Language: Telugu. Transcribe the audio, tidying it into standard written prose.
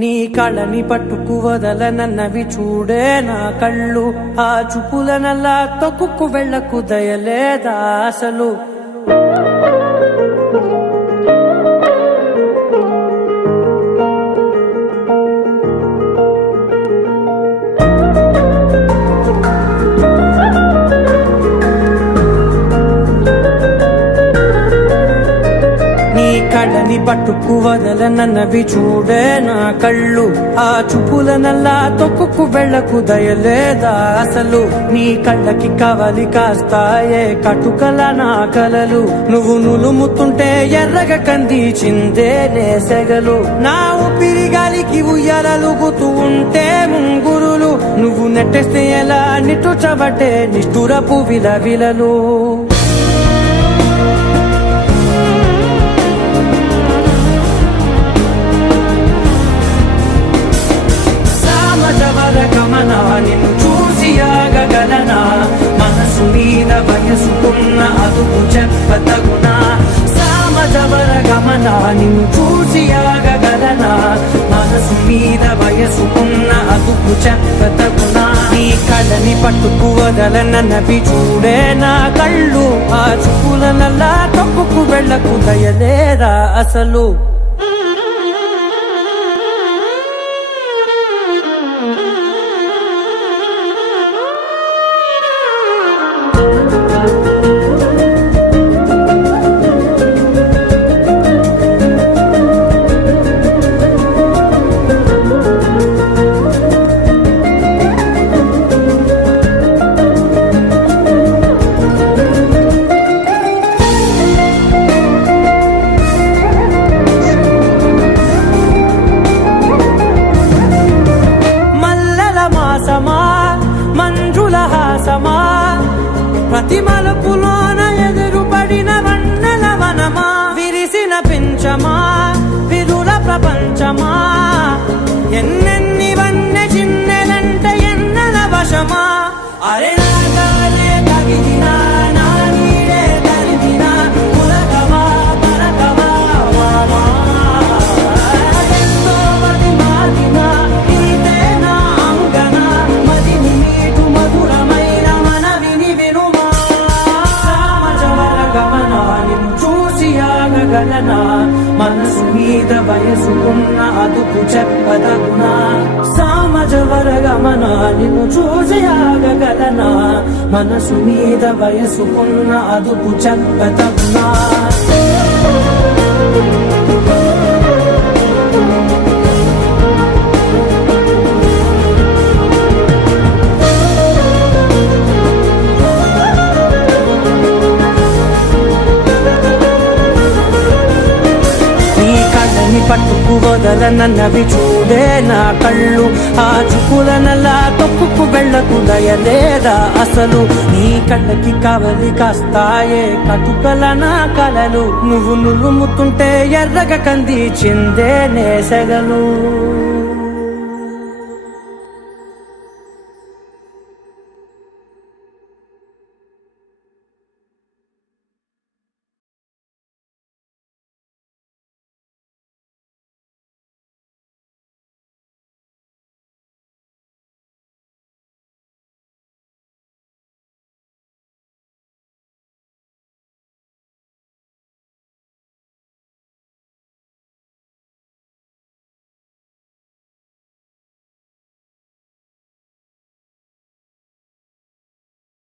నీ కళ్ళని పట్టుకు వదలనన్నవి చూడే నా కళ్ళు, ఆ చూపులనల్లా తొక్కుకు వెళ్ళకు దయలేదా అసలు. కళ్ళని పట్టుకు వదలనన్నవి చూడే నా కళ్ళు, ఆ చూపులనల్లా తొక్కుకు వెళ్ళకు దయలేదా అసలు. నీ కళ్ళకి కవలి కాస్తాయే కటుకల నా కలలు, నువ్వు నులుముతుంటే ఎర్రగ కందిచిందే నేసెగలు. నా ఊపిరి గాలికి ఉయ్యాలలుగుతూ ఉంటే ముంగురులు, నువ్వు నెట్టేస్తే ఎలా నిట్టుచబట్టే నిష్ఠురపు విలవిలలు. నిన్ను చూసి ఆగగలనా, మనసు మీద వయసుకున్న అదుపు చెప్పతగునా. సామజవర గమన నిన్ను చూసి ఆగగలనా, మనసు మీద వయసుకున్న అదుపు చెప్పతగునా. నీ కళ్ళని పట్టుకు వదలనన్నవి చూడే నా కళ్ళు, ఆ చూపులనల్లా తొక్కుకు వెళ్ళకు దయలేదా అసలు. మంజుల హాసమా, ప్రతి మలుపులోన ఎదురుపడిన వన్నెల వనమా, విరిసిన పించమా విరుల ప్రపంచమా, ఎన్నెన్ని వన్నె చిన్నెలంటే ఎన్నెల వశమా. అరే నాగాలే తగిలినా నా నీడే తరిమినా ఉలకమా పలకమా మామా, ఎంతో మది మాదినా ఇదే నా అంగన, మదిని మీటు మధురమైన మనవిని వినుమా. సామజవర గమన నిన్ను చూసి ఆగగలనా, మనసు మీద వయసుకున్న అదుపు చెప్పదగునా. సామజవర గమన నిన్ను చూసి ఆగగలనా, మనసు మీద వయసుకున్న అదుపు చెప్పదగునా. పట్టుకు వదలనన్నవి చూడే నా కళ్ళు, ఆ చూపులనల్లా తొక్కుకు వెళ్ళకు దయలేదా అసలు. నీ కళ్ళకి కవలి కాస్తాయే కటుకల నా కలలు, నువ్వు నులుముతుంటే ఎర్రగ కందిచిందే నేసెగలు.